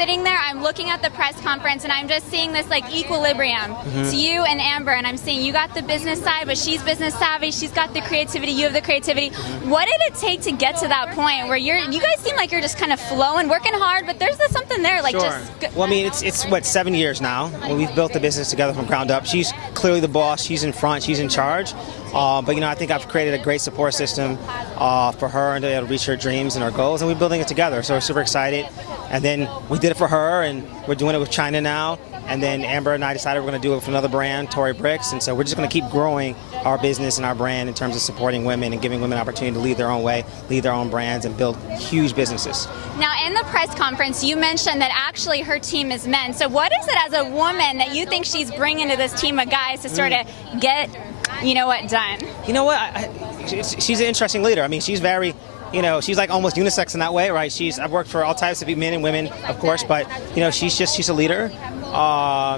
sitting there, I'm looking at the press conference, and I'm just seeing this like equilibrium. It's you and Amber, and I'm seeing you got the business side, but she's business savvy. She's got the creativity. You have the creativity. What did it take to get to that point where you guys seem like you're just kind of flowing, working hard, but there's something there, like Sure. Well, I mean, it's what, 7 years now when we've built the business together from ground up. She's clearly the boss. She's in front. She's in charge. But I think I've created a great support system for her and to be able to reach her dreams and her goals, and we're building it together. So we're super excited. And then we did it for her, and we're doing it with China now. And then Amber and I decided we're going to do it with another brand, Tory Bricks. And so we're just going to keep growing our business and our brand in terms of supporting women and giving women an opportunity to lead their own way, lead their own brands, and build huge businesses. Now, in the press conference, you mentioned that actually her team is men. So what is it as a woman that you think she's bringing to this team of guys to sort of get, done? You know what? She's an interesting leader. I mean, she's very... she's like almost unisex in that way, right? I've worked for all types of men and women, of course, but she's a leader.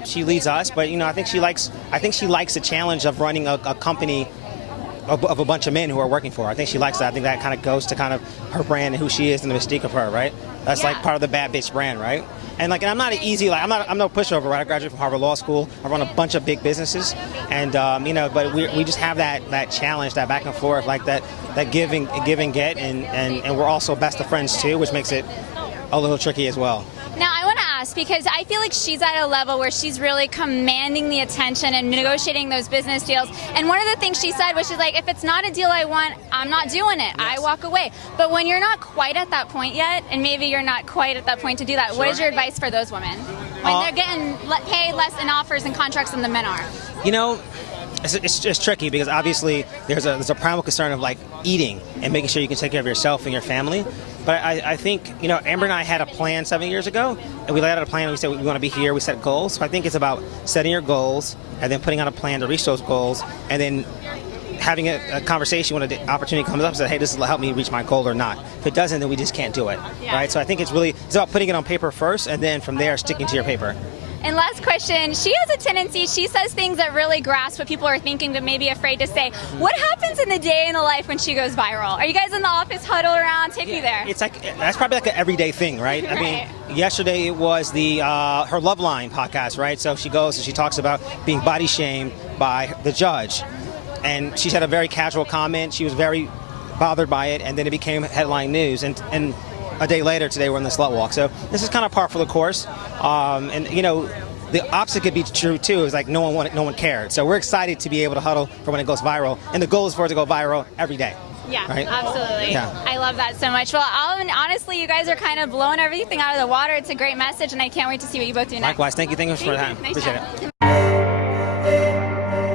She leads us, but I think she likes the challenge of running a company of a bunch of men who are working for her. I think she likes that. I think that kind of goes to kind of her brand and who she is and the mystique of her, right? That's like part of the bad bitch brand, right? And I'm not I'm no pushover, right? I graduated from Harvard Law School. I run a bunch of big businesses, and but we just have that challenge, that back and forth, like that give and get, and we're also best of friends too, which makes it a little tricky as well. Now, I want to ask, because I feel like she's at a level where she's really commanding the attention and negotiating those business deals. And one of the things she said was, she's like, if it's not a deal I want, I'm not doing it. Yes. I walk away. But when you're not quite at that point yet, and maybe you're not quite at that point to do that, what is your advice for those women? When they're getting paid less in offers and contracts than the men are? It's just tricky, because obviously there's a primal concern of like eating and making sure you can take care of yourself and your family. But I think, Amber and I had a plan 7 years ago, and we laid out a plan and we said we want to be here, we set goals. So I think it's about setting your goals and then putting out a plan to reach those goals, and then having a conversation when an opportunity comes up and say, hey, this will help me reach my goal or not. If it doesn't, then we just can't do it, right? So I think it's about putting it on paper first, and then from there sticking to your paper. And last question, she has a tendency, she says things that really grasp what people are thinking but maybe afraid to say. What happens in the day in the life when she goes viral? Are you guys in the office huddle around? Take me there. It's like, that's probably like an everyday thing, right? I mean, yesterday it was her Love Line podcast, right? So she goes and she talks about being body shamed by the judge. And she had a very casual comment. She was very bothered by it, and then it became headline news. And a day later, today we're in the Slut Walk. So this is kind of par for the course. The opposite could be true too. It's like no one cared. So we're excited to be able to huddle for when it goes viral, and the goal is for it to go viral every day. Yeah, right? Absolutely. Yeah. I love that so much. Well, honestly, you guys are kind of blowing everything out of the water. It's a great message, and I can't wait to see what you both do next. Likewise. Thank you. Thank you for the time. Appreciate it.